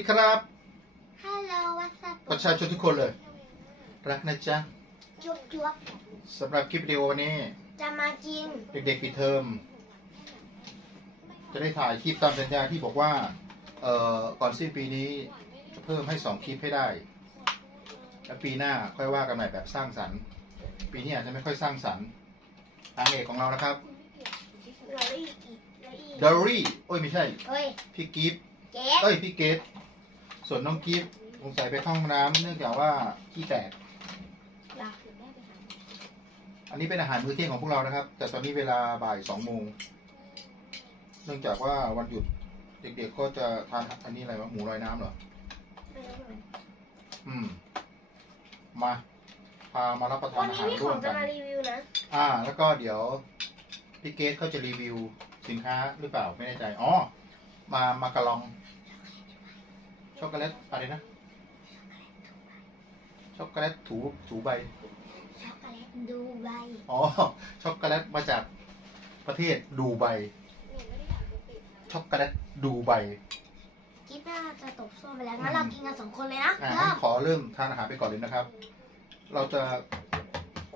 ดีครับ ฮัลโหลวัสดุประชาชนทุกคนเลย รักนะจ๊ะ จุ๊บจุ๊บสำหรับคลิปวิดีโอวันนี้ จะมากิน เด็กๆปิดเทอม จะได้ถ่ายคลิปตามสัญญาที่บอกว่า เอ่อ ก่อนสิ้นปีนี้จะเพิ่มให้สองคลิปให้ได้ แล้วปีหน้าค่อยว่ากันใหม่แบบสร้างสรรค์ ปีนี้อาจจะไม่ค่อยสร้างสรรค์ทางเอกของเรานะครับเราอีกอีกเราอีกดอรี่โอ้ยไม่ใช่ เฮ้ย พี่กิฟต์เจ๊ เอ้ย พี่เกด ส่วนน้องกิฟต์สงสัยไปเข้าห้องน้ำเนื่องจากว่าขี้แตกล่ะอันนี้เป็นอาหารมื้อเที่ยงของพวกเรานะครับ แต่ตอนนี้เวลาบ่ายสองโมง เนื่องจากว่าวันหยุดเด็กๆก็จะทานอันนี้อะไรวะหมูลอยน้ำเหรออืม มา พามารับประทาวันนอานี้หารพี่ขร่อวงมจะกัน มารีวิวนะ อ่า แล้วก็เดี๋ยวพี่เกดเขาจะรีวิวสินค้าหรือเปล่าไม่แน่ใจ อ๋อ มามากระลอง ช็อกโกแลตอะไรนะ ช็อกโกแลตถูถูใบ ช็อกโกแลตดูใบอ๋อ ช็อกโกแลตมาจากประเทศดูไบ ช็อกโกแลตดูไบคิดว่าจะตกส้วมไปแล้วงั้นเรากินกันสองคนเลยนะอ่าเริ่งั้มนขอเริ่มทานอาหารไปก่อนเลยนะครับ เราจะ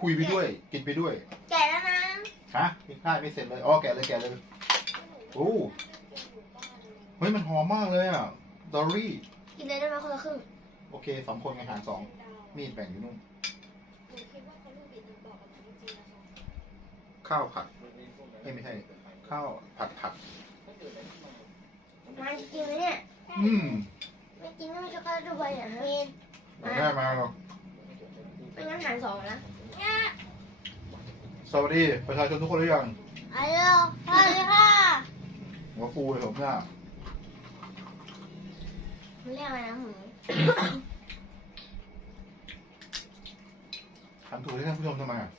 คุยไปด้วย กินไปด้วย แก่แล้วนะฮะกินข้าวไม่เสร็จเลยอ๋อแกะเลยแกะเลย โอ้ เฮ้ย มันหอมมากเลยอะ ดอรี่กินเลยได้ไหมคนละครึ่งโอเคสองคนอาหารสองมีดแบ่งอยู่นู่นข้าวผัดเอ้ยไม่ใช่ข้าวผัดผัดมากินไหมเนี่ยอืมไม่กินก็ไม่ช็อกโกแลตดูใบอะฮะไม่ได้มาหรอกไม่งั้นหารสองนะสวัสดีประชาชนทุกคนหรือยังฮัลโหลสวัสดีค่ะหัวฟูเลยผมเนี่ย มันเรียกอะไรนะหมูถามถูกให้ท่านผู้ชมทำไมอะ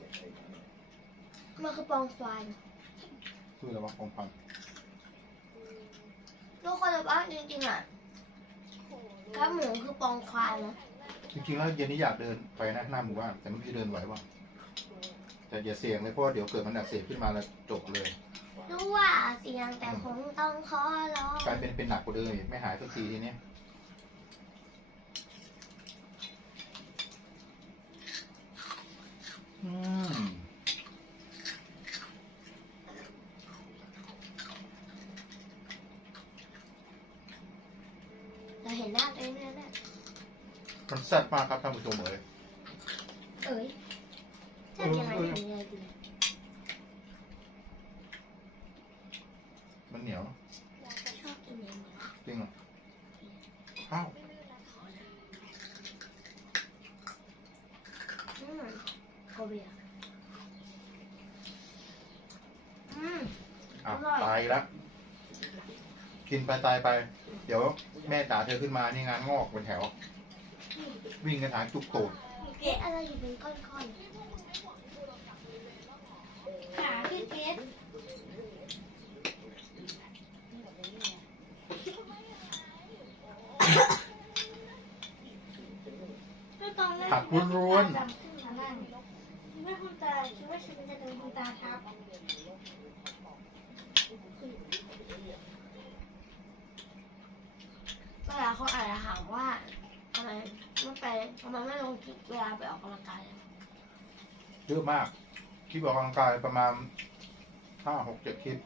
มันคือปองควายคืออะไรวะของพันทุกคนรู้ป่ะจริงๆอะข้าวหมูคือปองควายนะจริงๆแล้วเย็นนี้อยากเดินไปนะหน้าหมู่บ้านแต่ไม่รู้จะเดินไหวป่ะแต่อย่าเสี่ยงเลยเพราะว่าเดี๋ยวเกิดมันอักเสบขึ้นมาแล้วจบเลยรู้ว่าเสียงแต่คงต้องขอร้องกลายเป็นเป็นหนักกว่าเดิมอีกไม่หายสักทีทีเนี้ยอืม เราเห็นหน้าตัวเองแล้วนะมันแซ่บมากครับท่านผู้ชมเอ๋ยเอ้ยจะยังไงถึงเลยดีมันเหนียวเนอะชอบกินอย่างนี้ จริงเหรออ้าว อืมโคเบียอืม อ้าว อร่อย ตายแล้ว กินไปตายไป เดี๋ยวแม่ด่าเธอขึ้นมานี่งานงอกเป็นแถว วิ่งกันหาจุกโตดเกะอะไรอยู่เป็นก้อนๆขาพี่เกดตอนแรกผักร้วนจำขึ้นมานั่งไม่คุณตาคิดว่าฉันจะเป็นคุณตาครับเวลาเขาอาจจะถามว่าทำไมไม่ไปทำไมไม่ลงกิจเวลาไปออกกำลังกายอะๆเยอะมากคลิปออกกำลังกายประมาณห้าหกเจ็ดคลิป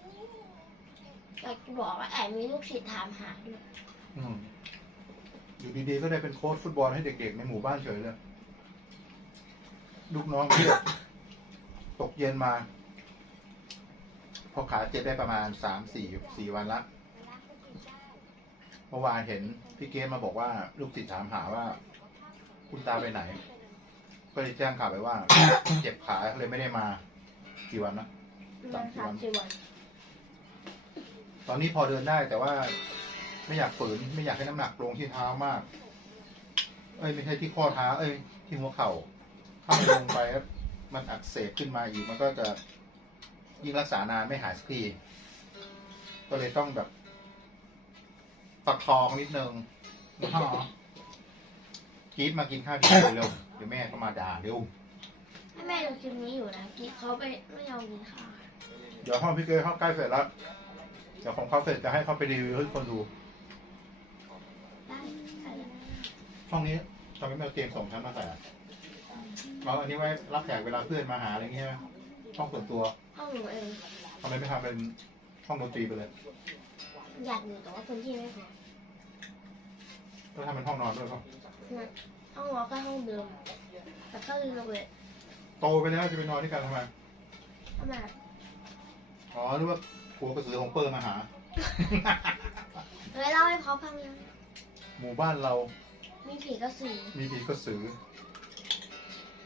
อยากจะบอกว่าแอบมีลูกศิษย์ถามหาด้วยอืมอยู่ดีๆก็ได้เป็นโค้ชฟุตบอลให้เด็กๆ ในหมู่บ้านเฉยเลย ลูกน้องเรียกตกเย็นมา พอขาเจ็บได้ประมาณสามสี่สี่วันละ เมื่อวานเห็นพี่เกมมาบอกว่า ลูกศิษย์ถามหาว่า คุณตาไปไหน ก็เลยแจ้งข่าวไปว่า เจ็บขาเลยไม่ได้มากี่วันนะสามสี่วันสามสี่วันตอนนี้พอเดินได้แต่ว่า ไม่อยากฝืนไม่อยากให้น้ำหนักลงที่เท้ามาก เอ้ยไม่ใช่ที่ข้อเท้า เอ้ย ที่หัวเข่าถ้ามันลงไปแล้วมันอักเสบขึ้นมาอีกมันก็จะยิ่งรักษานานไม่หายสักทีก็เลยต้องแบบประคองนิดนึงนะฮะ กีบมากินข้าวดีเร็วเดี๋ยวแม่ก็มาด่าเร็วอให้แม่ดูคลิปนี้อยู่นะกินเขาไปไม่ยอมกินข้าวเดี๋ยวห้องพี่เกยเข้าใกล้เสร็จแล้วเดี๋ยวของเขาเสร็จจะให้เขาไปรีวิวให้คนดู ได้ใส่แล้วห้องนี้ทำไมไม่เอาเตียงสองชั้นมาใส่อะเราอันนี้ไว้รับแขกเวลาเพื่อนมาหาอะไรอย่างเงี้ยใช่ไหมห้องส่วนตัวห้องหนูเองทำไมไม่ทำเป็นห้องดนตรีไปเลย อยากอยู่แต่ว่าพื้นที่ไม่พอก็ทำเป็นห้องนอนด้วยเป ล่ะห้องนอนก็ห้องเดิมแต่ก็รีโนเวทโตไปแล้วจะไปนอนด้วยกันทำไมทำไมอ๋อหรือว่ากลัวกระสือของเปิร์มาหาเคยเล่าให้เขาฟังยังหมู่บ้านเรามีผีกระสือมีผีกระสือ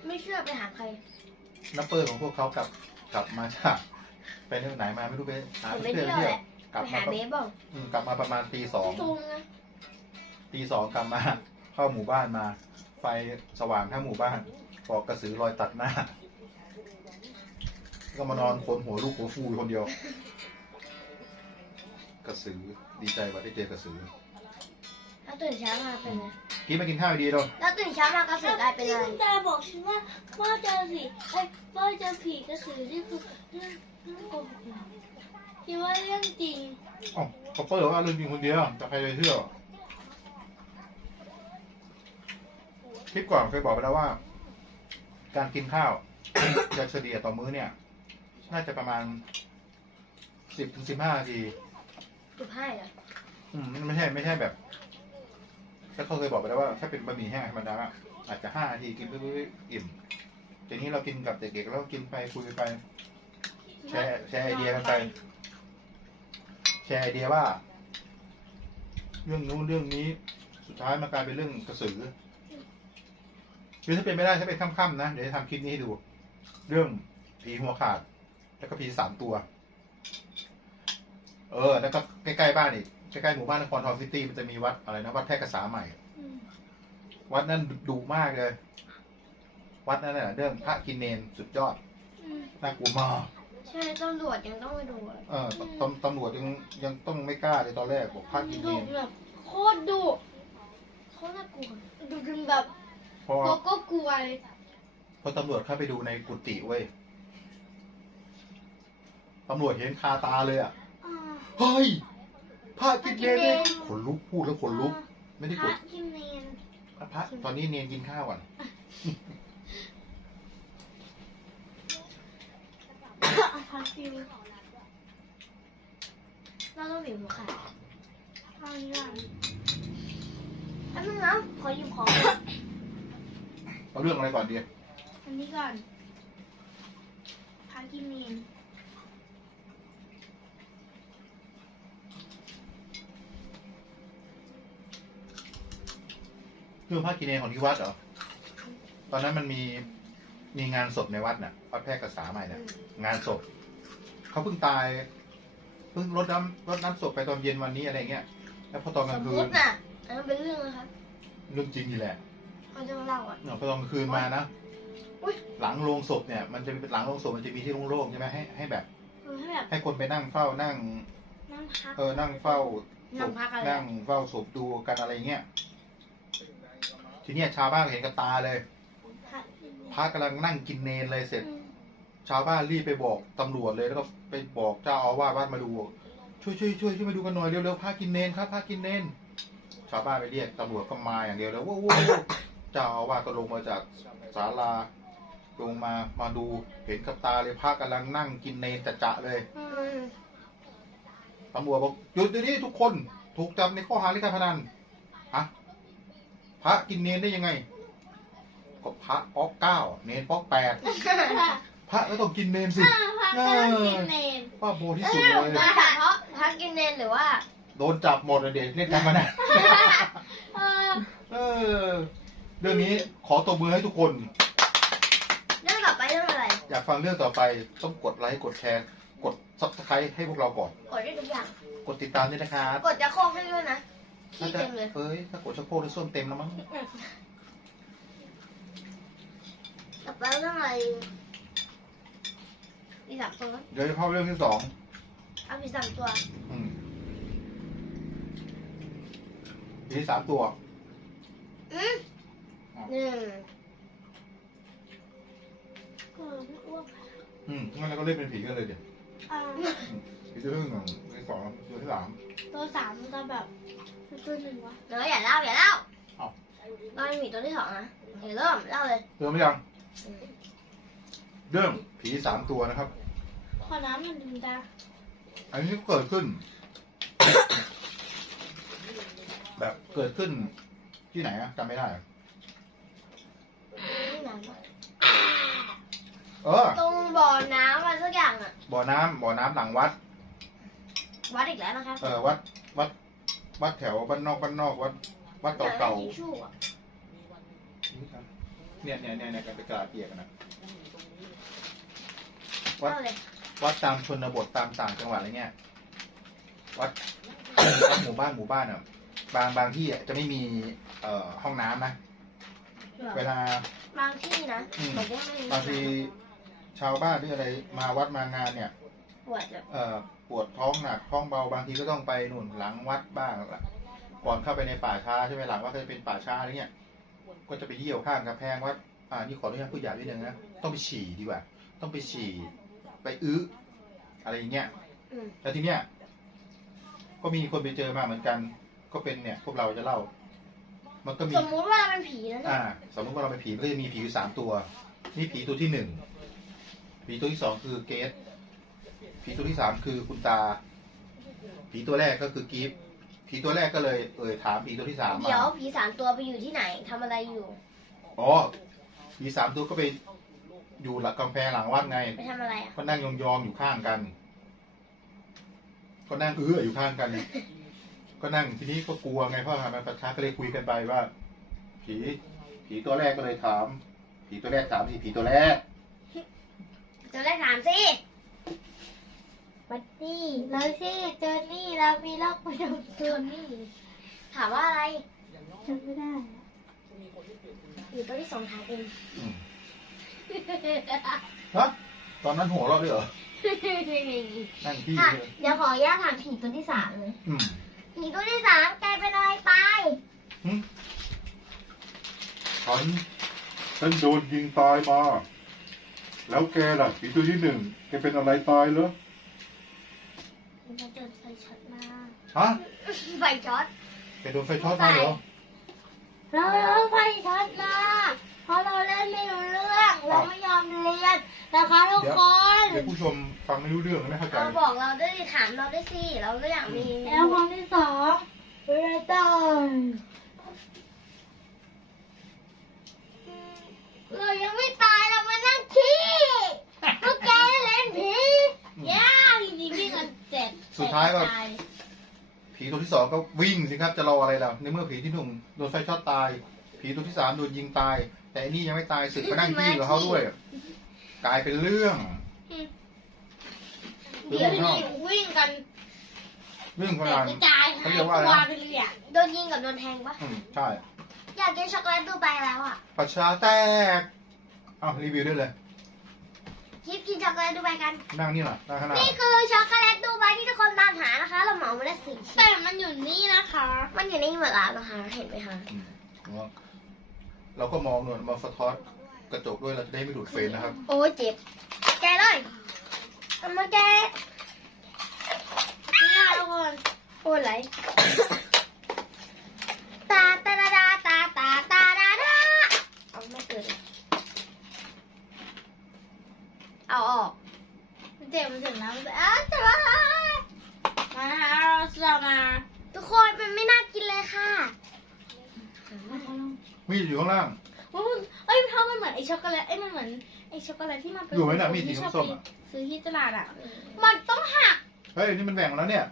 ไม่เชื่อไปหาใคร น้ำเปิร์ของพวกเขากลับกลับมาจากไปเที่ยวไหนมาไม่รู้ไปหาผมไปเพื่อนเที่ยวเที่ยแหวละกลับไปมาหาเบสบ้างอืมกลับมาประมาณตีสองที่ซูมนะตีสองกลับมา เข้าหมู่บ้านมา ไฟสว่างทั้งหมู่บ้านปอกกระสือลอยตัดหน้า ก็มานอนขนหัวลูกหัวฟูอยู่คนเดียว กระสือดีใจว่าได้เจอกระสือ แล้วตื่นเช้ามาเป็นไงกินมากินข้าวดีๆเนาะแล้วตื่นเช้ามากระสือกลายเป็นอะไรคุณตาบอกฉันว่าพ่อเจอผีเอ้ยพ่อเจอผีกระสือนี่คือเรื่องเรื่องโกหกเหรอคิดว่าเรื่องจริง อ๋อเขาเปิดว่าเรื่องจริงคนเดียวจะใครจะเชื่อ คลิปก่อนเคยบอกไปแล้วว่า การกินข้าว จะเฉลี่ยต่อมื้อเนี่ย น่าจะประมาณสิบถึงสิบห้านาทีจุดให้เหรออืมไม่ใช่ไม่ใช่แบบถ้าเขาเคยบอกไปแล้วว่า ถ้าเป็นบะหมี่แห้งธรรมดาอะอาจจะห้านาทีกินไปเรื่อยๆอิ่มทีนี้เรากินกับเด็กๆแล้วกินไปคุยไป แชร์แชร์ไอเดียกันไป แชร์ไอเดียว่า เรื่องนู้นเรื่องนี้สุดท้ายมากลายเป็นเรื่องกระสือ คือถ้าเป็นไม่ได้ถ้าเป็นค่ำๆนะเดี๋ยวจะทำคลิปนี้ให้ดู เรื่องผีหัวขาด แล้วก็ผีสามตัว เออ แล้วก็ใกล้ๆบ้านอีกใกล้ๆหมู่บ้านนครทองซิตี้มันจะมีวัดอะไรนะวัดแพร่กษาใหม่ อืมวัดนั้นดุมากเลย วัดนั้นน่ะเรื่องพระกินเนนสุดยอดอืมน่ากลัวมาก ใช่ตำรวจยังต้องไปดูเลยเออตตำตำรวจยังยังต้องไม่กล้าเลยตอนแรกบอกพระกินเนดุน แบบโคตรดุเขาน่ากลัวดุจนแบบ พอก็ก็กลัวเลยพอตำรวจเข้าไปดูในกุฏิเว้ยตำรวจเห็นคาตาเลยอะ อ่าเฮ้ยพระกินเนนเนี่ยพระกินเนนขนลุกพูดแล้วขนลุก ไม่ได้พกระดกินเนนพระตอนนี้เนนกินข้าวก่อน พระฟิวเราต้องบีบหัวขาดเอานี้ก่อนแป๊บนึงนะขอหยิบของ เอาเรื่องอะไรก่อนดีอันนี้ก่อนพระกินเนนเรื่องพระกินเนนของที่วัดเหรอ ตอนนั้นมันมีมีงานศพในวัดน่ะวัดแพร่กษาใหม่น่ะ งานศพเขาเพิ่งตายเพิ่งรดน้ำรดน้ำศพไปตอนเย็นวันนี้อะไรเงี้ย แล้วพอตอนกสลางมคืมนติน่ะอันนั้นเป็นเรื่องนะครับ เรื่องจริงนี่แหละ เขาจะมาเล่าอะ เนาะพอตอนกลางคืนมานะอุ๊ย หลังโรงศพเนี่ยมันจะเป็นหลังโรงศพมันจะมีที่โล่งๆใช่ไหมให้ให้แบบ เออให้แบบให้คนไปนั่งเฝ้านั่ง นั่งพัก เออนั่งเฝ้าศนั่งพพักอะไร นั่งเฝ้าศพดูกันอะไรเงี้ยทีเนี้ยชาวบ้านเห็นกับตาเลยพระกินเนนพระกำลังนั่งกินเนนเลยเสร็จอืมชาวบ้านรีบไปบอกตำรวจเลยแล้วก็ไปบอกเจ้าอาวาสวัดมาดู ช่วยช่วยช่วยช่วยมาดูกันหน่อยเร็วๆพระกินเนนครับพระกินเนนชาวบ้านไปเรียกตำรวจก็มาอย่างเดียวเลยว้าวว้าวว้าว เจ้าอาวาสก็ลงมาจากศาลาลงมามาดูเห็นกับตาเลยพระกำลังนั่งกินเนนจะจะๆเลยอืมตำรวจบอกหยุดเดี๋ยวนี้ทุกคนถูกจับในข้อหาเล่นการพนันฮะพระกินเนนได้ยังไงก็พระป๊อกเก้าเนนป๊อกแปดพระก็ต้องกินเนนสิพระกำลังกินเนนป้าโบที่เอ้สุยดเลยมาถามเพราะพักกินเนนหรือว่า โดนจับหมดเลยเด็กเล่นการพนันเออ เออเรื่องนี้ขอตบมือให้ทุกคน เรื่องต่อไปเรื่องอะไรอยากฟังเรื่องต่อไปต้องกดไลค์กดแชร์ กดซับสไครต์ให้พวกเราก่อน กดได้ทุกอย่าง กดติดตามด้วยนะครับกดจะโคกให้ด้วยนะขี้เต็มเลยเอ้ยถ้ากดชักโครกได้ส้วมเต็มแล้วมั้งต่อไปเรื่องอะไรมีสามตัวไหมเดี๋ยวจะเข้าเรื่องที่สองเอามีสามตัวอืมมีสามตัวอืม หนึ่งเกิดไม่อ้วกอืมงั้นเราก็เล่นเป็นผีกันเลยเดี๋ยวอ่าผีตัวที่หนึ่งตัวที่สองตัวที่สามตัวสามมันจะแบบตัวหนึ่งวะเดี๋ยวอย่าเล่าอย่าเล่าเอ้าเราไม่มีตัวที่สองนะโอเคเริ่มเล่าเลยเริ่มหรือยังเรื่องผีสามตัวนะครับพอน้ำมันดึงดาอันนี้ก็เกิดขึ้น แบบเกิดขึ้นที่ไหนอะจำไม่ได้อะ นี่น้ำปะเออ ตรงบ่อน้ำอะไรสักอย่างอะ บ่อน้ำบ่อน้ำหลังวัด วัดอีกแล้วนะครับเออวัดวัด วัดแถวบ้านนอกบ้านนอกวัด วัดเก่าทิชชู่อะๆเนี่ยเนี่ยเนี่ยเนี่ยกันไปกระดาษเปียกอะนะ วัดเล่าเลยวัดตามชนบทตามต่างจังหวัดอะไรเงี้ยวัด วัดหมู่บ้านหมู่บ้านอะบางบางที่อะจะไม่มีเอ่อห้องน้ำนะ เวลา บางที่นะอืม บอกว่าไม่มีบางทีชาวบ้านหรืออะไรมาวัดมางานเนี่ย ปวดแบบเอ่อปวดท้องหนักท้องเบาบางทีก็ต้องไปนู่นหลังวัดบ้างละก่อนเข้าไปในป่าช้าใช่ไหมหลังวัดก็จะเป็นป่าช้าอะไรเงี้ยก็จะไปเยี่ยวข้างกำแพงวัดอ่านี่ขออนุญาตพูดหยาบนิดนึงนะต้องไปฉี่ดีกว่า ต้องไปฉี่ไปอื้ออะไรอย่างเงี้ยอืมแล้วทีเนี้ยก็มีคนไปเจอมาเหมือนกัน ก็เป็นเนี่ย พวกเราจะเล่า มันก็มีสมมุติว่าเราเป็นผีแล้วเนี่อ่ายสมมติว่าเราเป็นผีมันก็จะมีผีอยู่สามตัว นี่ผีตัวที่หนึ่งผีตัวที่สองคือเกสผีตัวที่สามคือคุณตา ผีตัวแรกก็คือกิฟต์ผีตัวแรกก็เลยเอ่ยถามผีตัวที่สามมาเดี๋ยวผีสามตัวไปอยู่ที่ไหนทำอะไรอยู่ อ๋อผีสามตัวก็ไปอยู่หลังกำแพงหลังวัดไง ไปทำอะไรอะก็นั่งยองๆอยู่ข้างกัน ก็นั่งเอื้ออยู่ข้างกัน ก็นั่งทีนี้ก็กลัวไงเพราะมันประชาก็เลยคุยกันไปว่า ผีผีตัวแรกก็เลยถาม ผีตัวแรกถามสิผีตัวแรกจะได้ถามสิบัดดี้เราชื่อเจอนี่เรามีโรคประจำตัวนี่ถามว่าอะไรจำไม่ได้อยู่ตัวที่สองถามเองอืมฮะตอนนั้นหัวเราะด้วยเหรอนั่งพี่ค่ะเลยเดี๋ยวขออนุญาตถามผีตัวที่สามเลย อืม ผีตัวที่สามแกเป็นอะไรตายฉันฉันโดนยิงตายมา แล้วแกล่ะผีตัวที่หนึ่งแกเป็นอะไรตายเหรอมันจะเดินไปช็อตมาฮะ ไฟช็อตแกโดนไฟช็อตมาเหรอ เราเราไปช็อตมา เพราะเราเล่นไม่รู้เรื่อง เราไม่ยอมเรียนนะคะทุกคนเดี๋ยวผู้ชมฟังไม่รู้เรื่องไม่เข้าใจเราบอกเราด้วยดิถามเราด้วยสิ เราก็อยากมี แล้วคนที่สองเรตอนเรายังไม่ตายเรามานั่งขี้พวกแกเล่นผีย่าทีนี้วิ่งกันเจ็ดสุดท้ายก็ ผีตัวที่สองก็วิ่งสิครับจะรออะไรล่ะในเมื่อผีที่หนึ่งโดนไฟช็อตตาย ผีตัวที่สามโดนยิงตาย แต่อันนี่ยังไม่ตายสึกไปนั่งที่กับเขาด้วย กลายเป็นเรื่องเดี๋ยวทีนี้วิ่งกันเรื่องขแตนากดกระจายเขาหายเรียกตัว่าอะไรวนะไปเลยอะโดนยิงกับโดนแทงปะอืมใช่ อยากกินช็อกโกแลตดูใบแล้วอะประชาแตกเอารีวิวด้วยเลย คิดกินช็อกโกแลตดูใบกัน นั่งนี่หน่อยนั่งข้างหน้านี่คือช็อกโกแลตดูใบที่ทุกคนตามหานะคะ เราเหมามาได้สี่ชิ้นแต่มันอยู่นี่นะคะ มันอยู่ในหมดแล้วนะคะ เห็นไหมคะอืมเราก็มองหน่อยมาสะท้อนกระจกด้วยเราจะได้ไม่ดูดเฟรนนะครับ โอ้ยเจ็บ แกะเลยเอามาแกะ นี่ค่ะทุกคน โอ้ยไหลตาตาดาดาตาตาตาดาดาเอาไม่เกิดเลย เอาออกมันเจ็บมันเจ็บนะมันเจ็บอ้าวจะมามานะคะเราจะมา ทุกคนมันไม่น่ากินเลยค่ะมีดอยู่ข้างล่าง ว่ามันเอ้ยเพราะมันเหมือนไอช็อกโกแลตไอ้ยมันเหมือนไอช็อกโกแลตที่มันเป็นอยู่ไหมน่ะมีดสีที่ชอบส้มไปๆอะซื้อที่ตลาดอะ มันต้องหักเฮ้ยนี่มันแหว่งแล้วเนี่ย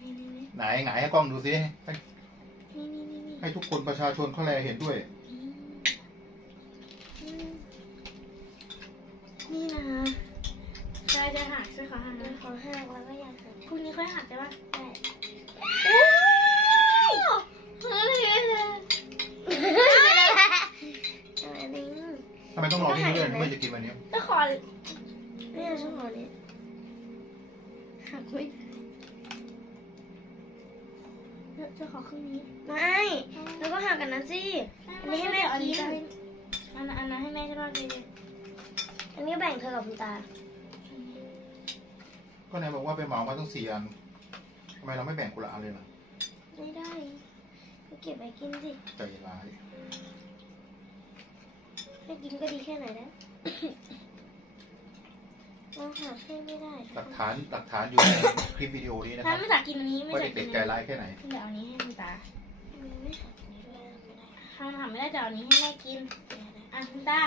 นี่นี่นี่ไหนไหนให้กล้องดูสิให้นี่นี่นี่ให้ทุกคนประชาชนเขาแลเห็นด้วย ก็นายบอกว่าไปเหมามาตั้งสี่อันทำไมเราไม่แบ่งคนละอันเลยล่ะไม่ได้ก็เก็บไปกินสิใจร้ายให้กินก็ดีแค่ไหนแล้ว เราหาให้ไม่ได้หลักฐานหลักฐานอยู่ในคลิปวิดีโอนี้นะคถ้ารับไม่อยากกินอันนี้ไม่ว่าอยากกิเด็นกๆใจร้ายแค่ไหน เดี๋ยวเอาอันนี้ให้คุณตาไม่หาอันนี้ด้วยไม่ได้ถ้าทำไม่ได้จะเอาอันนี้ให้แม่กิน อะคุณตา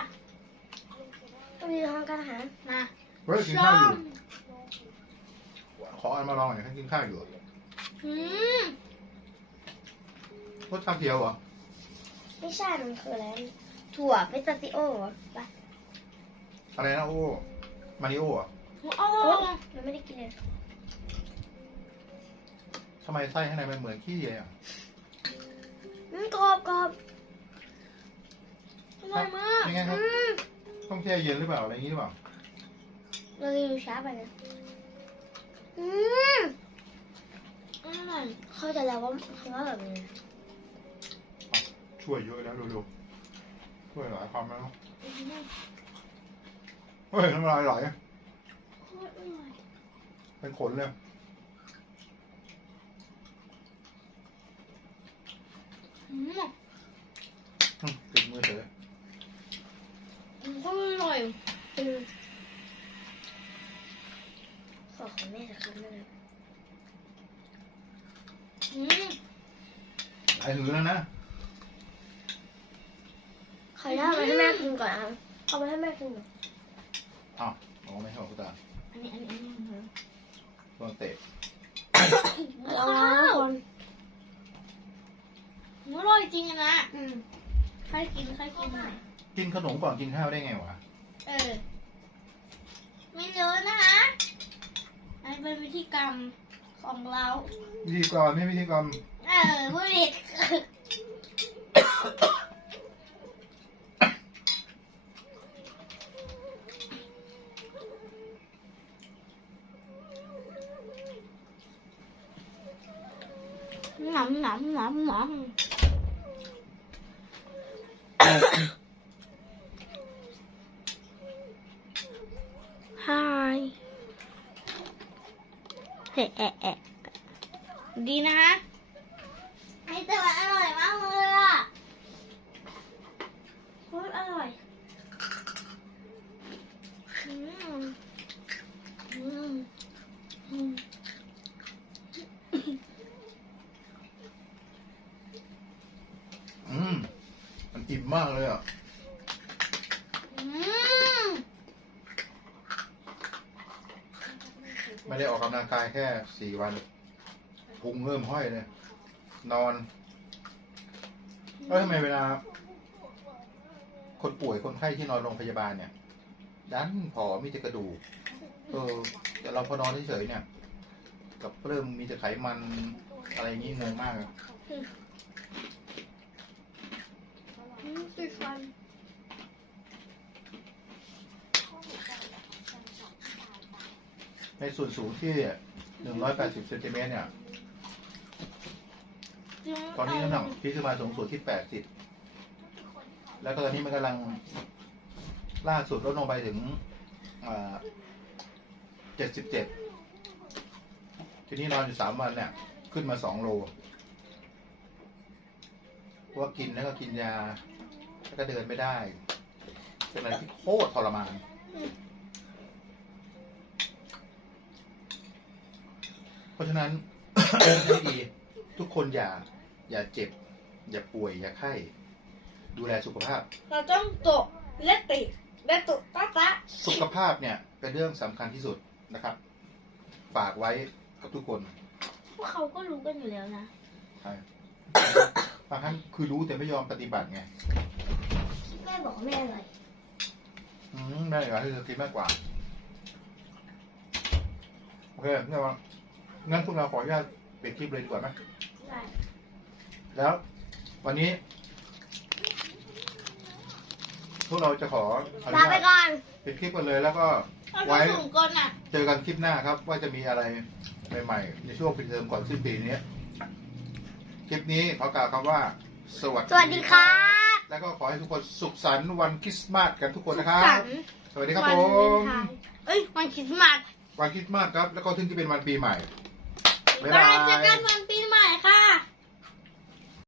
ก็มีทางการอาหารมาเฮ้ยกินข้าวอยู่ ขออันมาลองหน่อยท่านกินข้าวอยู่อืมรสชาติเขียวเหรอไม่ใช่มันคืออะไร ถั่วเปสตาซิโอเหรอไปอะไรนะโอ้มาริโอเหรอะโอ้โหโอ๊ยมันไม่ได้กินเลยทำไมไส้ข้างในมันเหมือนขี้เลยอะอืมกรอบกรอบอร่อยมากยังไงครับ อืมต้องแช่เย็นหรือเปล่าอะไรอย่างนี้หรือเปล่า เรารีวิวช้าไปนะ อืมอร่อยเข้าใจแล้วว่าคำว่าแบบนี้ช่วยเยอะแล้วเร็วๆช่วยหลายความแล้วอืมเฮ้ยน้ำลายไหลโคตรอร่อยเป็นขนเลยอืมอืมติดมือเฉยโคตรอร่อยอืมขอของแม่สักคำได้ไหม อืมหลายหือแล้วนะขออนุญาตเอาไปให้แม่กินก่อนอะเอาไปให้แม่กินก่อนอ้าวอ๋อไม่ใช่ของคุณตาอันนี้อันนี้อันนี้ของเธอโดนเตะเอาละคนอร่อยจริงอะนะอืมใครกินใครกินหน่อยกินขนมก่อนกินข้าวได้ไงวะ เออ ไม่เยอะนะคะ อันนี้เป็นวิธีกรรมของเรา วิธีกรไม่วิธีกรเออผู้ผิดหนำหนำหนำหนำ ฮายเฮ้ แอะแอะดีนะไอแต่ว่าอร่อยมากเลยอะโคตรอร่อยอืมอืมอืม อืมมันอิ่มมากเลยอะ อืม ไม่ ได้ออกกำลังกายแค่สี่วันพุงเริ่มห้อยเลย นอนแล้วทำไมเวลา คนป่วยคนไข้ที่นอนโรงพยาบาลเนี่ยดันผอมมีแต่กระดูกเออแต่เราพอนอนเฉยๆเนี่ย กับเริ่มมีแต่ไขมันอะไรงี้งงมากอะอืมติดฟัน ในส่วนสูงที่หนึ่งร้อยแปดสิบเซนติเมตรเนี่ย ตอนนี้น้ำหนักที่ขึ้นมาสูงสุดที่แปดสิบแล้วก็ตอนนี้มันกำลังล่าสุดลดลงไปถึงเจ็ดสิบเจ็ดทีนี้นอนอยู่สามวันเนี่ย ขึ้นมาสองโลเพราะว่ากินแล้วก็กินยา แล้วก็เดินไม่ได้ เป็นอะไรที่โคตรทรมาน เพราะฉะนั้นให้ดี ทุกคนอย่า อย่าเจ็บ อย่าป่วย อย่าไข้ ดูแลสุขภาพ เราต้องโตะและติและโตะป้าป้าสุขภาพเนี่ย เป็นเรื่องสำคัญที่สุดนะครับ ฝากไว้กับทุกคนพวกเขาก็รู้กันอยู่แล้วนะ ใช่บางครั้งคือรู้แต่ไม่ยอมปฏิบัติไงแม่บอกว่าแม่อร่อยอืมได้เหรอที่จะคิดมากกว่า โอเคงั้นเรา งั้นพวกเราขออนุญาตปิดคลิปเลยดีกว่าไหมได้แล้ว วันนี้ พวกเราจะขออนุลาญาไปตก่อนปิดคลิปกันเลยแล้วก็ เอาไว้ไปส่งก่อนอะ เจอกันคลิปหน้าครับ ว่าจะมีอะไรใหม่ๆ ในช่วงปิดเทอมก่อนสิ้นปีนี้คลิปนี้ขอกล่าวคำว่า สวัสดีสวัสดีครับ แล้วก็ขอให้ทุกคนสุขสันต์วันคริสต์มาสกันทุกคนนะครับ สันต์บวัสดีครับวัผวาเลมนไทน์เอ้ย วันคริสต์มาส วันคริสต์มาสครับ แล้วก็ถึงจะเป็นวันปีใหม่ บ๊า